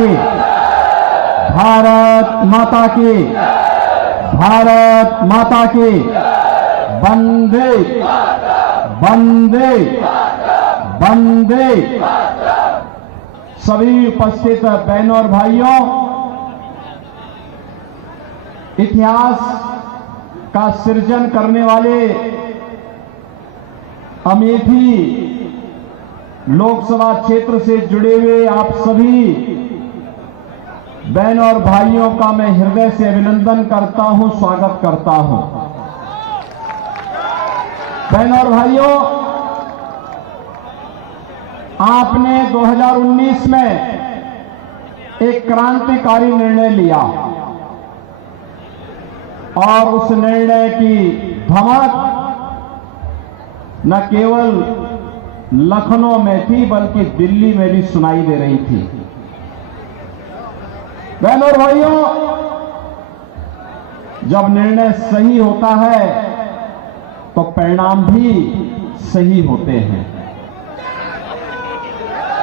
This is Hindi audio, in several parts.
की, भारत माता की, भारत माता की, वंदे वंदे वंदे। सभी उपस्थित बहनों और भाइयों, इतिहास का सृजन करने वाले अमेठी लोकसभा क्षेत्र से जुड़े हुए आप सभी बहनों और भाइयों का मैं हृदय से अभिनंदन करता हूं, स्वागत करता हूं। बहनों और भाइयों, आपने 2019 में एक क्रांतिकारी निर्णय लिया और उस निर्णय की धमक न केवल लखनऊ में थी बल्कि दिल्ली में भी सुनाई दे रही थी। बहनों और भाइयों, जब निर्णय सही होता है तो परिणाम भी सही होते हैं।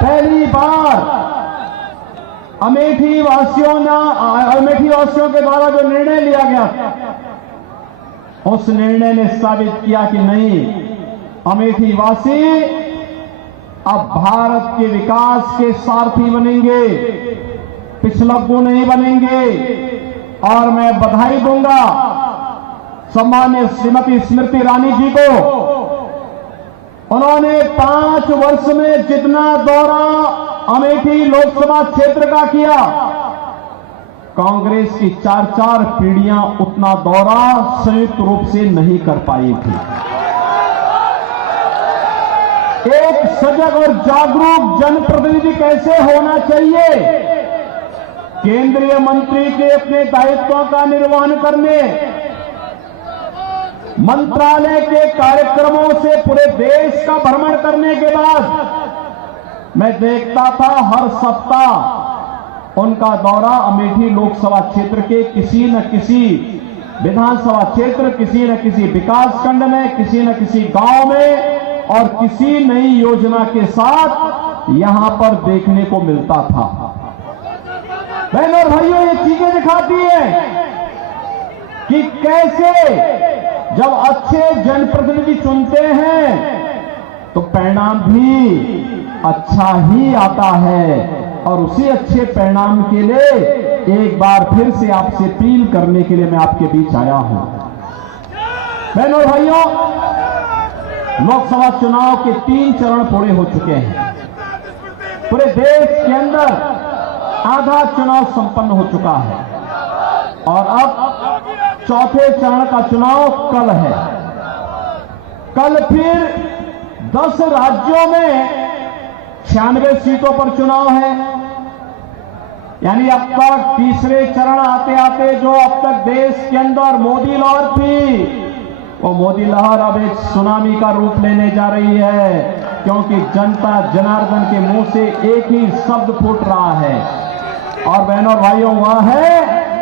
पहली बार अमेठी वासियों के द्वारा जो निर्णय लिया गया, उस निर्णय ने साबित किया कि नहीं, अमेठी वासी अब भारत के विकास के सारथी बनेंगे, पिछलग्गू नहीं बनेंगे। और मैं बधाई दूंगा सम्मान्य श्रीमती स्मृति ईरानी जी को। उन्होंने 5 वर्ष में जितना दौरा अमेठी लोकसभा क्षेत्र का किया, कांग्रेस की 4 पीढ़ियां उतना दौरा संयुक्त रूप से नहीं कर पाई थी। एक सजग और जागरूक जनप्रतिनिधि कैसे होना चाहिए, केंद्रीय मंत्री के अपने दायित्वों का निर्वहन करने, मंत्रालय के कार्यक्रमों से पूरे देश का भ्रमण करने के बाद मैं देखता था हर सप्ताह उनका दौरा अमेठी लोकसभा क्षेत्र के किसी न किसी विधानसभा क्षेत्र, किसी न किसी विकास खंड में, किसी न किसी गांव में और किसी नई योजना के साथ यहां पर देखने को मिलता था। बहनों और भाइयों, ये चीजें दिखाती है कि कैसे जब अच्छे जनप्रतिनिधि चुनते हैं तो परिणाम भी अच्छा ही आता है। और उसी अच्छे परिणाम के लिए एक बार फिर से आपसे अपील करने के लिए मैं आपके बीच आया हूं। बहनों और भाइयों, लोकसभा चुनाव के 3 चरण पूरे हो चुके हैं। पूरे देश के अंदर आधा चुनाव संपन्न हो चुका है और अब चौथे चरण का चुनाव कल है। कल फिर 10 राज्यों में 96 सीटों पर चुनाव है। यानी अब तक तीसरे चरण आते आते जो अब तक देश के अंदर मोदी लहर थी, वो मोदी लहर अब एक सुनामी का रूप लेने जा रही है, क्योंकि जनता जनार्दन के मुंह से एक ही शब्द फूट रहा है। और बहनों और भाइयों, वह है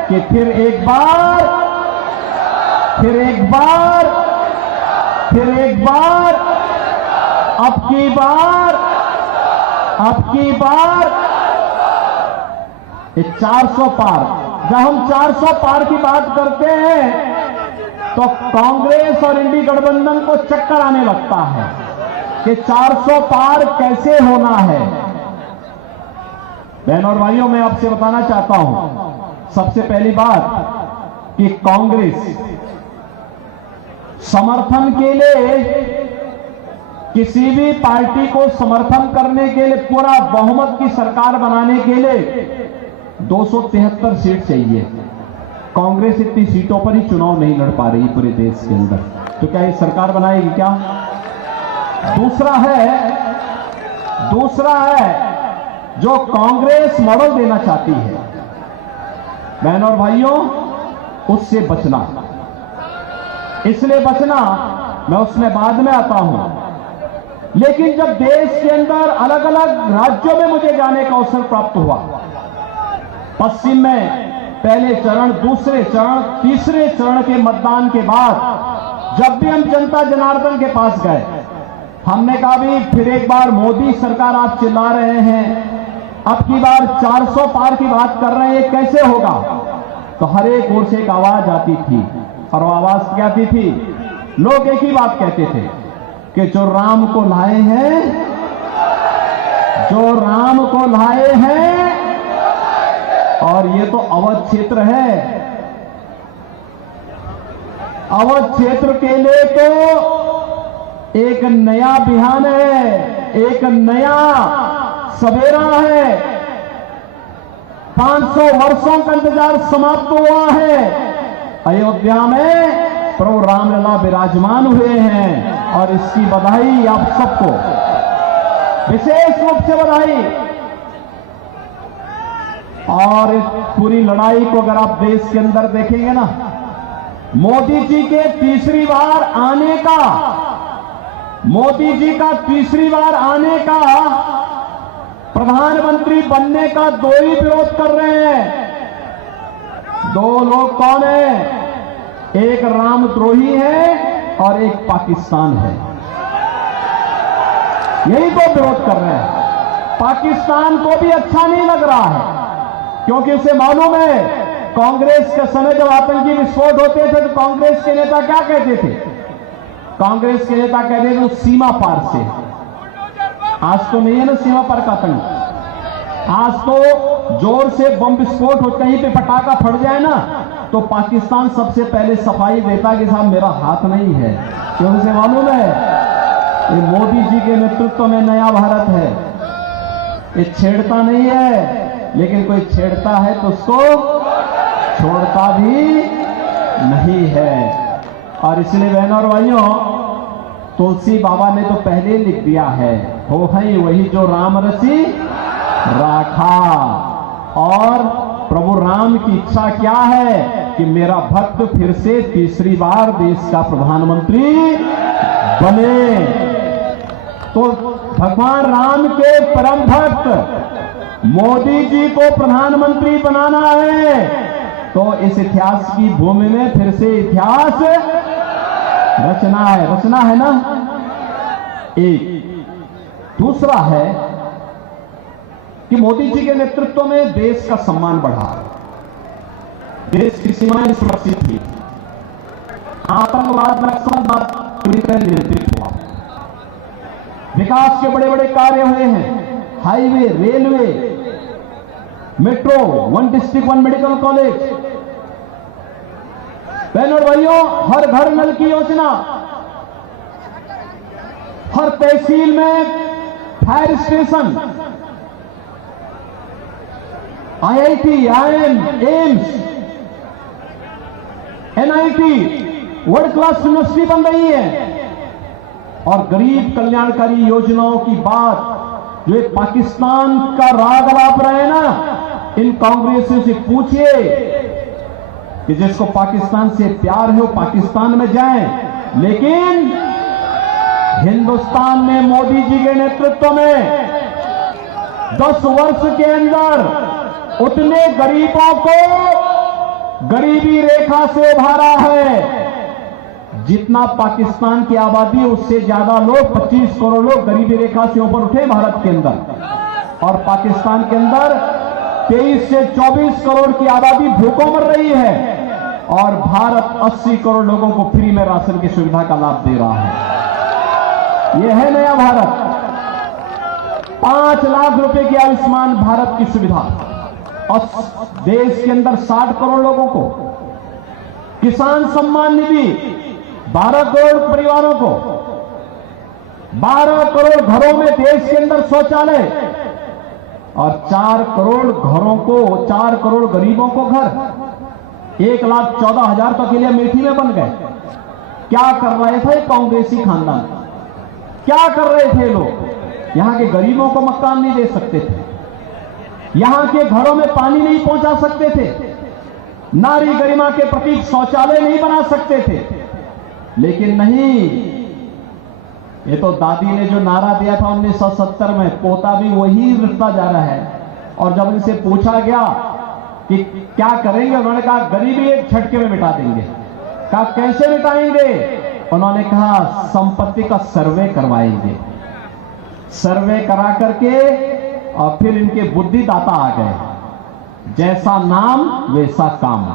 कि फिर एक बार अब की बार 400 पार। जब हम 400 पार की बात करते हैं तो कांग्रेस और इंडी गठबंधन को चक्कर आने लगता है कि 400 पार कैसे होना है। बहनों और भाइयों, मैं आपसे बताना चाहता हूं, सबसे पहली बात कि कांग्रेस समर्थन के लिए, किसी भी पार्टी को समर्थन करने के लिए, पूरा बहुमत की सरकार बनाने के लिए 273 सीट चाहिए। कांग्रेस इतनी सीटों पर ही चुनाव नहीं लड़ पा रही पूरे देश के अंदर, तो क्या ये सरकार बनाएगी क्या? दूसरा है जो कांग्रेस मॉडल देना चाहती है, बहनों और भाइयों, उससे बचना। इसलिए बचना, मैं उसमें बाद में आता हूं। लेकिन जब देश के अंदर अलग अलग राज्यों में मुझे जाने का अवसर प्राप्त हुआ, पश्चिम में पहले चरण, दूसरे चरण, तीसरे चरण के मतदान के बाद जब भी हम जनता जनार्दन के पास गए, हमने कहा भी फिर एक बार मोदी सरकार आप चिल्ला रहे हैं, अब की बार 400 पार की बात कर रहे हैं, कैसे होगा? तो हर एक ओर से एक आवाज आती थी, और वो आवाज क्या आती थी? लोग एक ही बात कहते थे कि जो राम को लाए हैं, जो राम को लाए हैं, और ये तो अवध क्षेत्र है। अवध क्षेत्र के लिए तो एक नया बिहान है, एक नया सवेरा है। 500 वर्षों का इंतजार समाप्त हुआ है। अयोध्या में प्रभु रामलला विराजमान हुए हैं, और इसकी बधाई आप सबको, विशेष रूप से बधाई। और इस पूरी लड़ाई को अगर आप देश के अंदर देखेंगे ना, मोदी जी के तीसरी बार आने का, मोदी जी का तीसरी बार आने का, प्रधानमंत्री बनने का दो ही विरोध कर रहे हैं। दो लोग कौन है? एक रामद्रोही है और एक पाकिस्तान है। यही तो विरोध कर रहे हैं। पाकिस्तान को भी अच्छा नहीं लग रहा है, क्योंकि उसे मालूम है कांग्रेस के समय जब आतंकी विस्फोट होते थे तो कांग्रेस के नेता क्या कहते थे? कांग्रेस के नेता कहते थे सीमा पार से। आज तो नहीं है ना सीमा पार का आतंक। आज तो जोर से बम विस्फोट हो, कहीं पे पटाखा फट जाए ना, तो पाकिस्तान सबसे पहले सफाई देता कि साहब मेरा हाथ नहीं है, क्योंकि उसे मालूम है ये मोदी जी के नेतृत्व में नया भारत है। ये छेड़ता नहीं है, लेकिन कोई छेड़ता है तो उसको छोड़ता भी नहीं है। और इसलिए बहनों और भाइयों, तुलसी बाबा ने तो पहले लिख दिया है, हो है वही जो राम रसी राखा। और प्रभु राम की इच्छा क्या है कि मेरा भक्त फिर से तीसरी बार देश का प्रधानमंत्री बने। तो भगवान राम के परम भक्त मोदी जी को प्रधानमंत्री बनाना है, तो इस इतिहास की भूमि में फिर से इतिहास रचना है ना। एक दूसरा है कि मोदी जी के नेतृत्व में देश का सम्मान बढ़ा, देश की सीमाएं सुरक्षित थी, आतंकवाद नक्सलवाद पूरी तरह नियंत्रित हुआ, विकास के बड़े बड़े कार्य हुए हैं, highway, railway, metro, 1 district 1 medical college. बहनों और भाइयों, हर घर नल की योजना, हर तहसील में fire station, IIT, IIM, AIIMS, NIT, world class university बन रही है। और गरीब कल्याणकारी योजनाओं की बात जो एक पाकिस्तान का राग अलाप रहे हैं ना, इन कांग्रेसियों से पूछिए कि जिसको पाकिस्तान से प्यार है वो पाकिस्तान में जाए, लेकिन हिंदुस्तान में मोदी जी के नेतृत्व में 10 वर्ष के अंदर उतने गरीबों को गरीबी रेखा से उभारा है जितना पाकिस्तान की आबादी, उससे ज्यादा लोग, 25 करोड़ लोग गरीबी रेखा से ऊपर उठे भारत के अंदर। और पाकिस्तान के अंदर 23 से 24 करोड़ की आबादी भूखों मर रही है, और भारत 80 करोड़ लोगों को फ्री में राशन की सुविधा का लाभ दे रहा है। यह है नया भारत। 5 लाख रुपए की आयुष्मान भारत की सुविधा, और देश के अंदर 60 करोड़ लोगों को किसान सम्मान निधि, 12 करोड़ परिवारों को, 12 करोड़ घरों में देश के अंदर शौचालय, और 4 करोड़ घरों को, 4 करोड़ गरीबों को घर, 1,14,000 तो अकेले अमेठी में बन गए। क्या कर रहे थे कांग्रेसी खानदान? क्या कर रहे थे लोग? यहां के गरीबों को मकान नहीं दे सकते थे, यहां के घरों में पानी नहीं पहुंचा सकते थे, नारी गरिमा के प्रतीक शौचालय नहीं बना सकते थे। लेकिन नहीं, ये तो दादी ने जो नारा दिया था 1970 में, पोता भी वही रखता जा रहा है। और जब इनसे पूछा गया कि क्या करेंगे, उन्होंने कहा गरीबी एक झटके में मिटा देंगे। कहा कैसे मिटाएंगे? उन्होंने कहा संपत्ति का सर्वे करवाएंगे, सर्वे करा करके और फिर इनके बुद्धिदाता आ गए, जैसा नाम वैसा काम।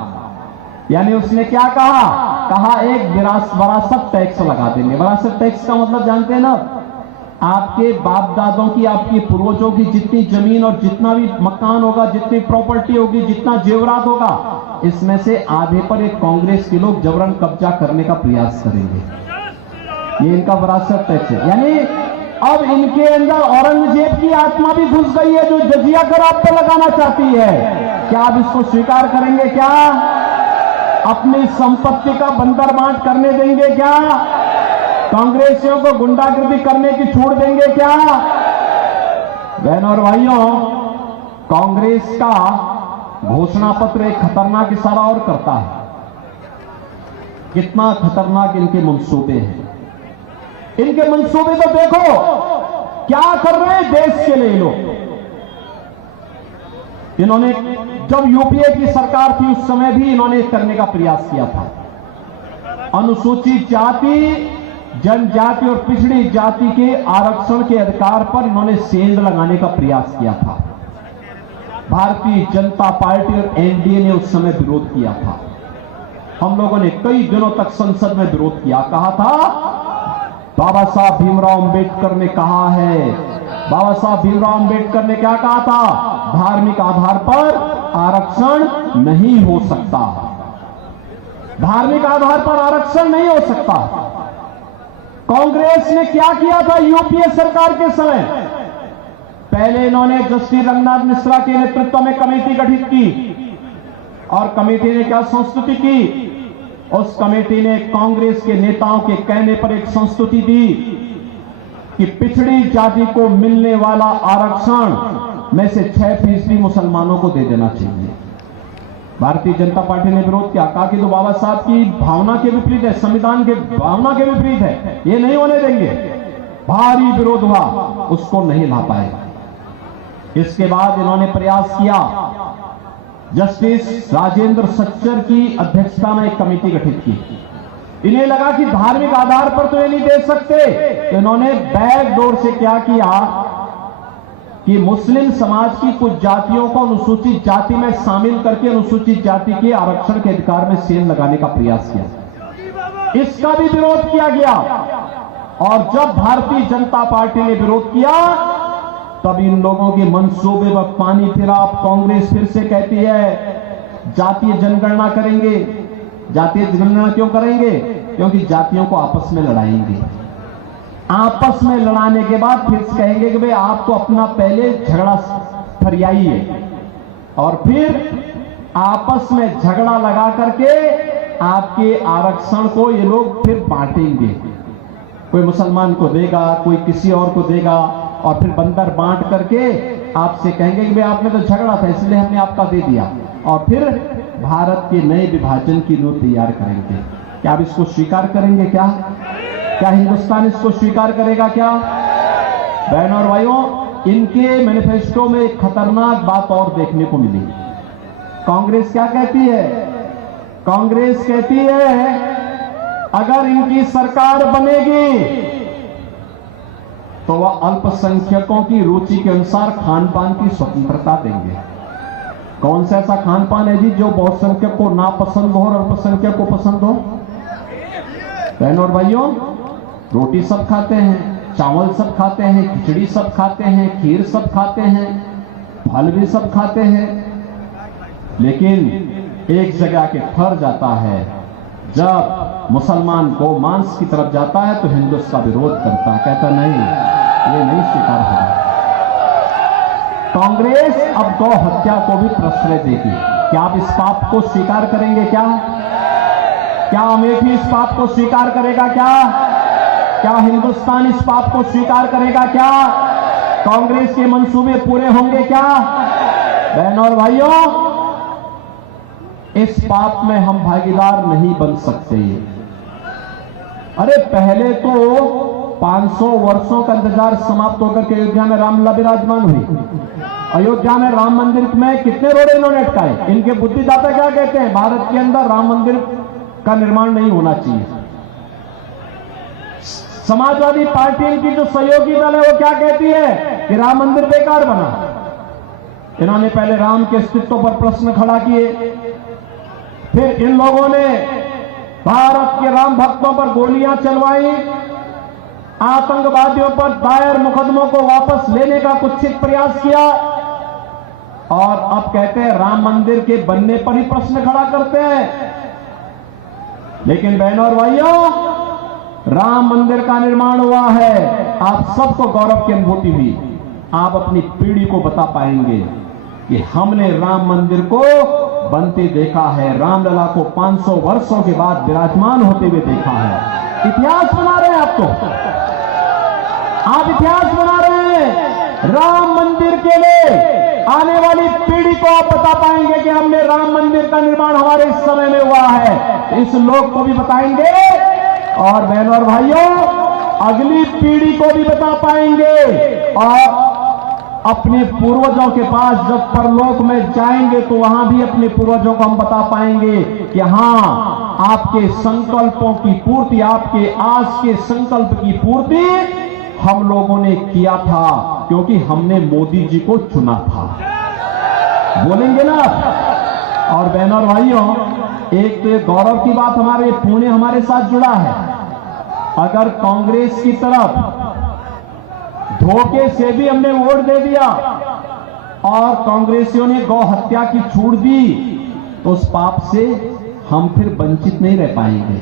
यानी उसने क्या कहा एक विरासत टैक्स लगा देंगे। विरासत टैक्स का मतलब जानते हैं ना, आपके बाप दादों की, आपके पूर्वजों की जितनी जमीन और जितना भी मकान होगा, जितनी प्रॉपर्टी होगी, जितना जेवरात होगा, इसमें से आधे पर एक कांग्रेस के लोग जबरन कब्जा करने का प्रयास करेंगे। ये इनका विरासत टैक्स है। यानी अब इनके अंदर औरंगजेब की आत्मा भी घुस गई है, जो जजिया कर आप पे लगाना चाहती है। क्या आप इसको स्वीकार करेंगे? क्या अपनी संपत्ति का बंदर बांट करने देंगे? क्या कांग्रेसियों को गुंडागर्दी करने की छूट देंगे? क्या बहनों और भाइयों, कांग्रेस का घोषणा पत्र एक खतरनाक इशारा और करता है। कितना खतरनाक इनके मंसूबे हैं। इनके मंसूबे तो देखो, क्या कर रहे हैं देश के लिए लोग। इन्होंने जब यूपीए की सरकार थी उस समय भी इन्होंने करने का प्रयास किया था। अनुसूचित जाति, जनजाति और पिछड़ी जाति के आरक्षण के अधिकार पर इन्होंने सेंध लगाने का प्रयास किया था। भारतीय जनता पार्टी और एनडीए ने उस समय विरोध किया था। हम लोगों ने कई दिनों तक संसद में विरोध किया। कहा था बाबा साहब भीमराव अंबेडकर ने कहा है, बाबा साहब भीमराव अंबेडकर ने क्या कहा था? धार्मिक आधार पर आरक्षण नहीं हो सकता। धार्मिक आधार पर आरक्षण नहीं हो सकता। कांग्रेस ने क्या किया था यूपीए सरकार के समय? पहले इन्होंने जस्टिस रंगनाथ मिश्रा के नेतृत्व में कमेटी गठित की और कमेटी ने क्या संस्तुति की? उस कमेटी ने कांग्रेस के नेताओं के कहने पर एक संस्तुति दी कि पिछड़ी जाति को मिलने वाला आरक्षण में से 6% मुसलमानों को दे देना चाहिए। भारतीय जनता पार्टी ने विरोध किया, कहा कि तो बाबा साहब की भावना के विपरीत है, संविधान के भावना के विपरीत है, ये नहीं होने देंगे। भारी विरोध हुआ, उसको नहीं ला पाए। इसके बाद इन्होंने प्रयास किया, जस्टिस राजेंद्र सच्चर की अध्यक्षता में एक कमेटी गठित की। इन्हें लगा कि धार्मिक आधार पर तो ये नहीं दे सकते, तो इन्होंने बैकडोर से क्या किया कि मुस्लिम समाज की कुछ जातियों को अनुसूचित जाति में शामिल करके अनुसूचित जाति के आरक्षण के अधिकार में सेंध लगाने का प्रयास किया। इसका भी विरोध किया गया और जब भारतीय जनता पार्टी ने विरोध किया तब इन लोगों के मंसूबे पर पानी फिरा। कांग्रेस फिर से कहती है जातीय जनगणना करेंगे। जातीय जनगणना क्यों करेंगे? क्योंकि जातियों को आपस में लड़ाएंगे। आपस में लड़ाने के बाद फिर कहेंगे कि भाई आप तो अपना पहले झगड़ा फरियाइए और फिर आपस में झगड़ा लगा करके आपके आरक्षण को ये लोग फिर बांटेंगे। कोई मुसलमान को देगा, कोई किसी और को देगा और फिर बंदर बांट करके आपसे कहेंगे कि भाई आपने तो झगड़ा था इसलिए हमने आपका दे दिया और फिर भारत के नए विभाजन की नींव तैयार करेंगे। क्या आप इसको स्वीकार करेंगे? क्या हिंदुस्तान इसको स्वीकार करेगा? क्या बहनों और भाइयों, इनके मैनिफेस्टो में एक खतरनाक बात और देखने को मिली। कांग्रेस क्या कहती है? कांग्रेस कहती है अगर इनकी सरकार बनेगी तो वह अल्पसंख्यकों की रुचि के अनुसार खान पान की स्वतंत्रता देंगे। कौन सा ऐसा खान पान है जी जो बहुसंख्यक को ना पसंद हो और अल्पसंख्यक को पसंद हो? बहनों और भाइयों, रोटी सब खाते हैं, चावल सब खाते हैं, खिचड़ी सब खाते हैं, खीर सब खाते हैं, फल भी सब खाते हैं, लेकिन एक जगह के ठहर जाता है। जब मुसलमान गौ मांस की तरफ जाता है तो हिंदू उसका विरोध करता है, कहता नहीं, ये नहीं स्वीकार होगा। कांग्रेस अब गौ हत्या को भी प्रश्रय देगी। क्या आप इस पाप को स्वीकार करेंगे? क्या अमेठी इस पाप को स्वीकार करेगा? क्या हिंदुस्तान इस पाप को स्वीकार करेगा? क्या कांग्रेस के मंसूबे पूरे होंगे? क्या बहनों और भाइयों, इस पाप में हम भागीदार नहीं बन सकते। अरे पहले तो 500 वर्षों का इंतजार समाप्त होकर के अयोध्या में रामलला विराजमान हुई। अयोध्या में राम मंदिर में कितने रोड़े इन्होंने अटकाए। इनके बुद्धिदाता क्या कहते हैं? भारत के अंदर राम मंदिर का निर्माण नहीं होना चाहिए। समाजवादी पार्टी की जो सहयोगी दल है वो क्या कहती है कि राम मंदिर बेकार बना। इन्होंने पहले राम के अस्तित्व पर प्रश्न खड़ा किए, फिर इन लोगों ने भारत के राम भक्तों पर गोलियां चलवाई, आतंकवादियों पर दायर मुकदमों को वापस लेने का कुत्सित प्रयास किया, और अब कहते हैं राम मंदिर के बनने पर ही प्रश्न खड़ा करते हैं। लेकिन बहनों और भाइयों, राम मंदिर का निर्माण हुआ है, आप सबको गौरव की अनुभूति हुई। आप अपनी पीढ़ी को बता पाएंगे कि हमने राम मंदिर को बनते देखा है, रामलला को 500 वर्षों के बाद विराजमान होते हुए देखा है। इतिहास बना रहे हैं आप इतिहास बना रहे हैं। राम मंदिर के लिए आने वाली पीढ़ी को आप बता पाएंगे कि हमने राम मंदिर का निर्माण हमारे इस समय में हुआ है, इस लोक को भी बताएंगे, और बहनों और भाइयों अगली पीढ़ी को भी बता पाएंगे। और अपने पूर्वजों के पास जब परलोक में जाएंगे तो वहां भी अपने पूर्वजों को हम बता पाएंगे कि हां, आपके संकल्पों की पूर्ति, आपके आस के संकल्प की पूर्ति हम लोगों ने किया था, क्योंकि हमने मोदी जी को चुना था। बोलेंगे ना? और बहनों और भाइयों, एक तो गौरव की बात, हमारे पुणे हमारे साथ जुड़ा है। अगर कांग्रेस की तरफ धोखे से भी हमने वोट दे दिया और कांग्रेसियों ने गौ हत्या की छूट दी, तो उस पाप से हम फिर वंचित नहीं रह पाएंगे।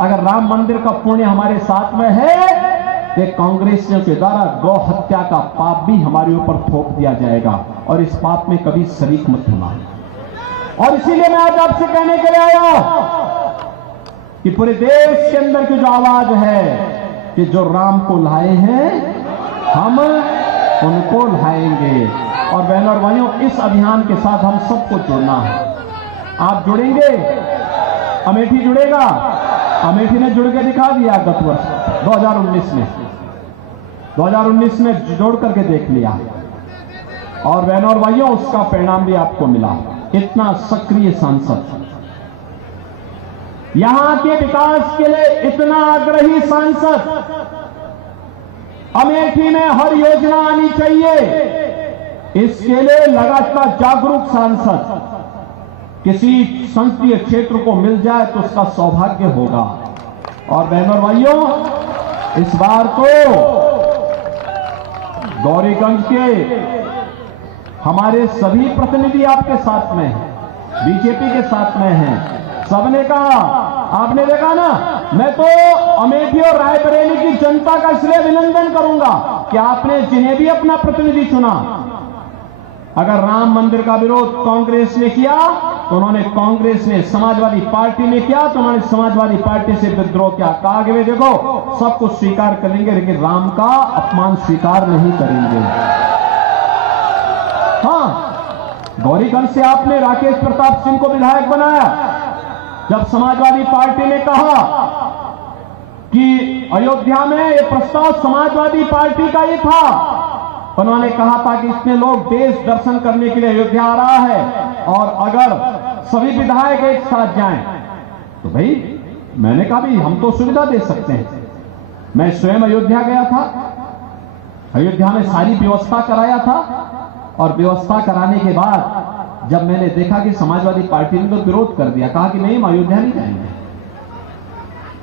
अगर राम मंदिर का पुण्य हमारे साथ में है तो कांग्रेसियों के द्वारा गौ हत्या का पाप भी हमारे ऊपर थोप दिया जाएगा, और इस पाप में कभी शरीक मत होना। और इसीलिए मैं आज आपसे कहने के लिए आया कि पूरे देश के अंदर की जो आवाज है कि जो राम को लाए हैं हम उनको लाएंगे। और बहनों और भाइयों, इस अभियान के साथ हम सबको जुड़ना है। आप जुड़ेंगे, अमेठी जुड़ेगा। अमेठी ने जुड़ के दिखा दिया गत वर्ष 2019 में जोड़ करके देख लिया। और बहनों और भाइयों, उसका परिणाम भी आपको मिला। इतना सक्रिय सांसद, यहां के विकास के लिए इतना आग्रही सांसद, अमेठी में हर योजना आनी चाहिए, इसके लिए लगातार जागरूक सांसद किसी संसदीय क्षेत्र को मिल जाए तो उसका सौभाग्य होगा। और बहनों और भाइयों, इस बार तो गौरीगंज के हमारे सभी प्रतिनिधि आपके साथ में हैं, बीजेपी के साथ में हैं। सबने कहा, आपने देखा ना, मैं तो अमेठी और रायबरेली की जनता का इसलिए अभिनंदन करूंगा कि आपने जिन्हें भी अपना प्रतिनिधि चुना। अगर राम मंदिर का विरोध कांग्रेस ने किया तो उन्होंने, कांग्रेस ने समाजवादी पार्टी ने किया तो उन्होंने समाजवादी पार्टी से विद्रोह किया। कहा कि वे देखो सब कुछ स्वीकार करेंगे लेकिन राम का अपमान स्वीकार नहीं करेंगे। हाँ, गौरीगंज से आपने राकेश प्रताप सिंह को विधायक बनाया। जब समाजवादी पार्टी ने कहा कि अयोध्या में ये प्रस्ताव समाजवादी पार्टी का ही था, उन्होंने कहा था कि इतने लोग देश दर्शन करने के लिए अयोध्या आ रहा है और अगर सभी विधायक एक साथ जाएं तो भाई, मैंने कहा भी हम तो सुविधा दे सकते हैं। मैं स्वयं अयोध्या गया था, अयोध्या में सारी व्यवस्था कराया था, और व्यवस्था कराने के बाद जब मैंने देखा कि समाजवादी पार्टी ने तो विरोध कर दिया, कहा कि नहीं हम अयोध्या नहीं जाएंगे,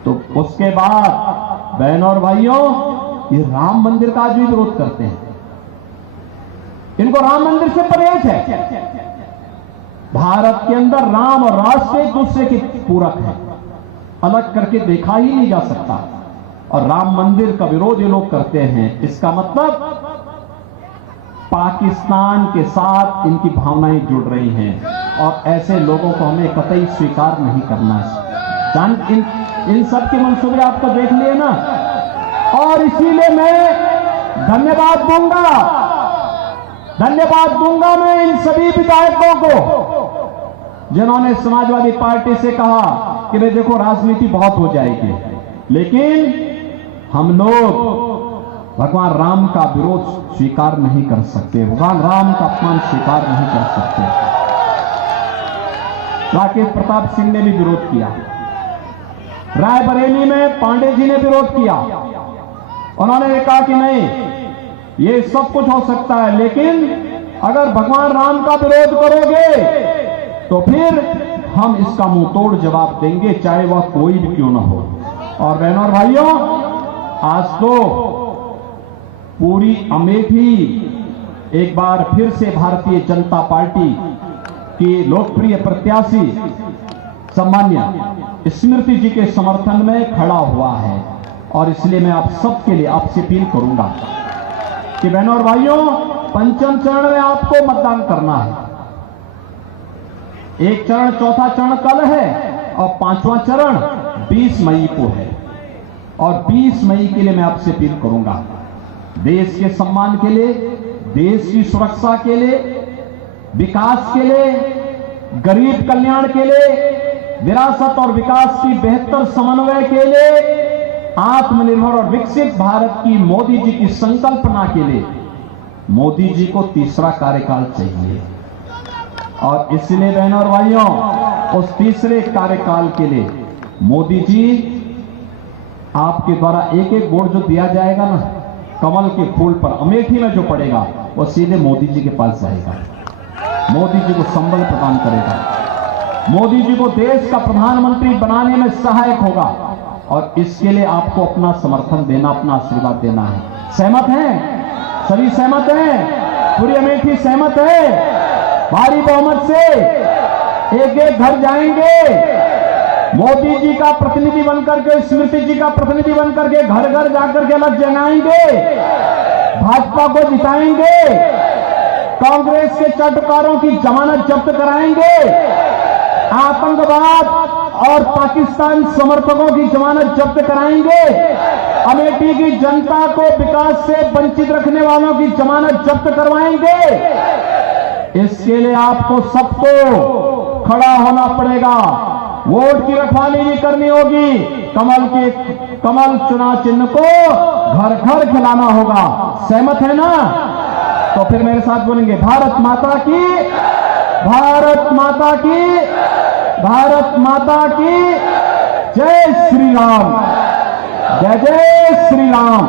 तो उसके बाद बहनों और भाइयों, ये राम मंदिर का आज भी विरोध करते हैं। इनको राम मंदिर से परहेज है। भारत के अंदर राम और राष्ट्र एक दूसरे के पूरक है, अलग करके देखा ही नहीं जा सकता। और राम मंदिर का विरोध ये लोग करते हैं, इसका मतलब पाकिस्तान के साथ इनकी भावनाएं जुड़ रही हैं, और ऐसे लोगों को हमें कतई स्वीकार नहीं करना है। इन सब के मंसूबे आपको देख लिए ना, और इसीलिए मैं धन्यवाद दूंगा मैं इन सभी विधायकों को जिन्होंने समाजवादी पार्टी से कहा कि भाई देखो राजनीति बहुत हो जाएगी, लेकिन हम लोग भगवान राम का विरोध स्वीकार नहीं कर सकते, भगवान राम का अपमान स्वीकार नहीं कर सकते। राकेश प्रताप सिंह ने भी विरोध किया, रायबरेली में पांडे जी ने विरोध किया। उन्होंने कहा कि नहीं, ये सब कुछ हो सकता है, लेकिन अगर भगवान राम का विरोध करोगे तो फिर हम इसका मुंह तोड़ जवाब देंगे, चाहे वह कोई भी क्यों ना हो। और बहनों और भाइयों, आज तो पूरी अमेठी एक बार फिर से भारतीय जनता पार्टी की लोकप्रिय प्रत्याशी सम्मान्य स्मृति जी के समर्थन में खड़ा हुआ है। और इसलिए मैं आप सबके लिए आपसे अपील करूंगा कि बहनों और भाइयों, पंचम चरण में आपको मतदान करना है। एक चरण, चौथा चरण कल है और पांचवां चरण 20 मई को है। और 20 मई के लिए मैं आपसे अपील करूंगा, देश के सम्मान के लिए, देश की सुरक्षा के लिए, विकास के लिए, गरीब कल्याण के लिए, विरासत और विकास की बेहतर समन्वय के लिए, आत्मनिर्भर और विकसित भारत की मोदी जी की संकल्पना के लिए मोदी जी को तीसरा कार्यकाल चाहिए। और इसलिए बहनों और भाइयों, उस तीसरे कार्यकाल के लिए मोदी जी आपके द्वारा एक एक वोट जो दिया जाएगा ना, कमल के फूल पर अमेठी में जो पड़ेगा, वो सीधे मोदी जी के पास जाएगा, मोदी जी को संबल प्रदान करेगा, मोदी जी को देश का प्रधानमंत्री बनाने में सहायक होगा। और इसके लिए आपको अपना समर्थन देना, अपना आशीर्वाद देना है। सहमत हैं? सभी सहमत हैं? पूरी अमेठी सहमत है? भारी बहुमत से एक एक घर जाएंगे, मोदी जी का प्रतिनिधि बनकर के, स्मृति जी का प्रतिनिधि बनकर के घर घर जाकर के अलग जगाएंगे, भाजपा को जिताएंगे, कांग्रेस के चटकारों की जमानत जब्त कराएंगे, आतंकवाद और पाकिस्तान समर्थकों की जमानत जब्त कराएंगे, अमेठी की जनता को विकास से वंचित रखने वालों की जमानत जब्त करवाएंगे। इसके लिए आपको सबको खड़ा होना पड़ेगा, वोट की रखवाली भी करनी होगी, कमल चुनाव चिन्ह को घर घर खिलाना होगा। सहमत है ना? तो फिर मेरे साथ बोलेंगे, भारत माता की, भारत माता की, भारत माता की जय श्री राम, जय जय श्री राम।